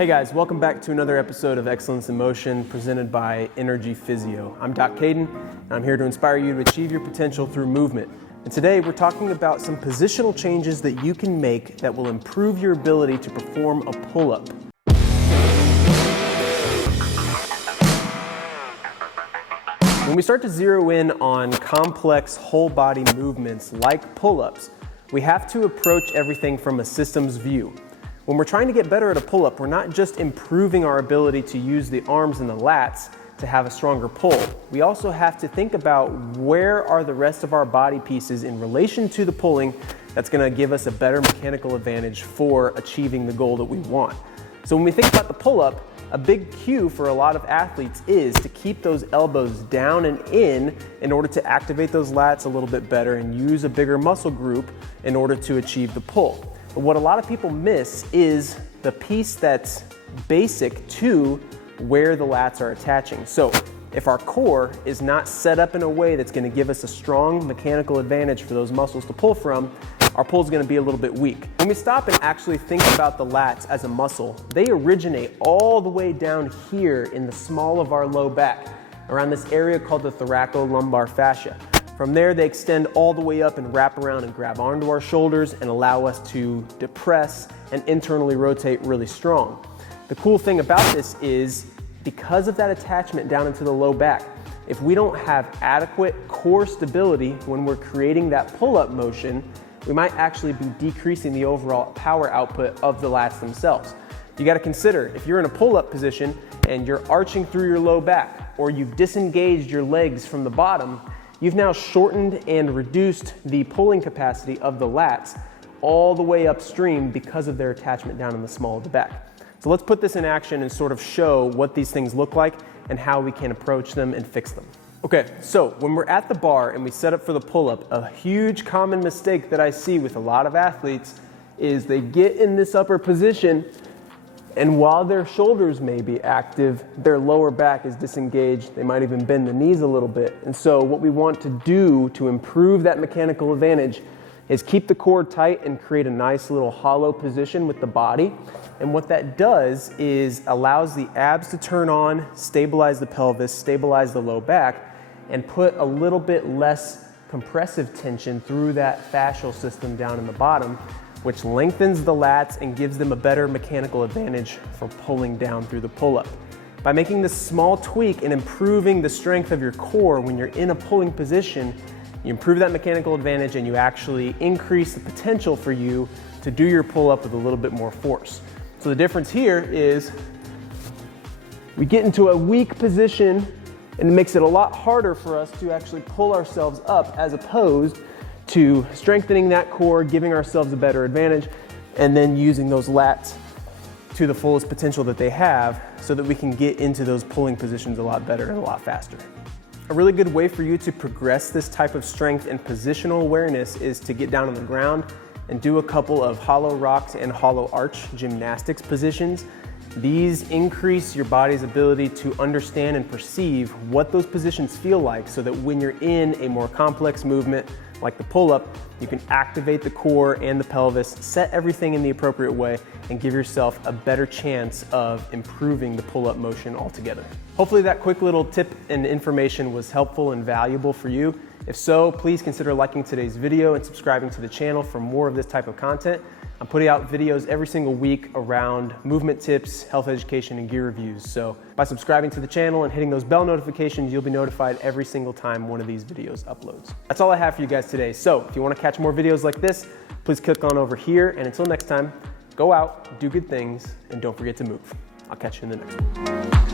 Hey guys, welcome back to another episode of Excellence in Motion presented by Energy Physio. I'm Doc Caden, and I'm here to inspire you to achieve your potential through movement. And today we're talking about some positional changes that you can make that will improve your ability to perform a pull-up. When we start to zero in on complex whole body movements like pull-ups, we have to approach everything from a systems view. When we're trying to get better at a pull-up, we're not just improving our ability to use the arms and the lats to have a stronger pull. We also have to think about where are the rest of our body pieces in relation to the pulling that's going to give us a better mechanical advantage for achieving the goal that we want. So when we think about the pull-up, a big cue for a lot of athletes is to keep those elbows down and in order to activate those lats a little bit better and use a bigger muscle group in order to achieve the pull. But what a lot of people miss is the piece that's basic to where the lats are attaching. So if our core is not set up in a way that's going to give us a strong mechanical advantage for those muscles to pull from, our pull is going to be a little bit weak. When we stop and actually think about the lats as a muscle, they originate all the way down here in the small of our low back, around this area called the thoracolumbar fascia. From there, they extend all the way up and wrap around and grab onto our shoulders and allow us to depress and internally rotate really strong. The cool thing about this is because of that attachment down into the low back, if we don't have adequate core stability when we're creating that pull-up motion, we might actually be decreasing the overall power output of the lats themselves. You got to consider if you're in a pull-up position and you're arching through your low back, or you've disengaged your legs from the bottom, you've now shortened and reduced the pulling capacity of the lats all the way upstream because of their attachment down in the small of the back. So let's put this in action and sort of show what these things look like and how we can approach them and fix them. Okay, so when we're at the bar and we set up for the pull-up, a huge common mistake that I see with a lot of athletes is they get in this upper position, and while their shoulders may be active, their lower back is disengaged. They might even bend the knees a little bit. And so what we want to do to improve that mechanical advantage is keep the core tight and create a nice little hollow position with the body. And what that does is allows the abs to turn on, stabilize the pelvis, stabilize the low back, and put a little bit less compressive tension through that fascial system down in the bottom, which lengthens the lats and gives them a better mechanical advantage for pulling down through the pull-up. By making this small tweak and improving the strength of your core when you're in a pulling position, you improve that mechanical advantage and you actually increase the potential for you to do your pull-up with a little bit more force. So the difference here is we get into a weak position and it makes it a lot harder for us to actually pull ourselves up, as opposed to strengthening that core, giving ourselves a better advantage, and then using those lats to the fullest potential that they have so that we can get into those pulling positions a lot better and a lot faster. A really good way for you to progress this type of strength and positional awareness is to get down on the ground and do a couple of hollow rocks and hollow arch gymnastics positions. These increase your body's ability to understand and perceive what those positions feel like, so that when you're in a more complex movement like the pull-up, you can activate the core and the pelvis, set everything in the appropriate way, and give yourself a better chance of improving the pull-up motion altogether. Hopefully that quick little tip and information was helpful and valuable for you. If so, please consider liking today's video and subscribing to the channel for more of this type of content. I'm putting out videos every single week around movement tips, health education, and gear reviews. So by subscribing to the channel and hitting those bell notifications, you'll be notified every single time one of these videos uploads. That's all I have for you guys today. So if you want to catch more videos like this, please click on over here. And until next time, go out, do good things, and don't forget to move. I'll catch you in the next one.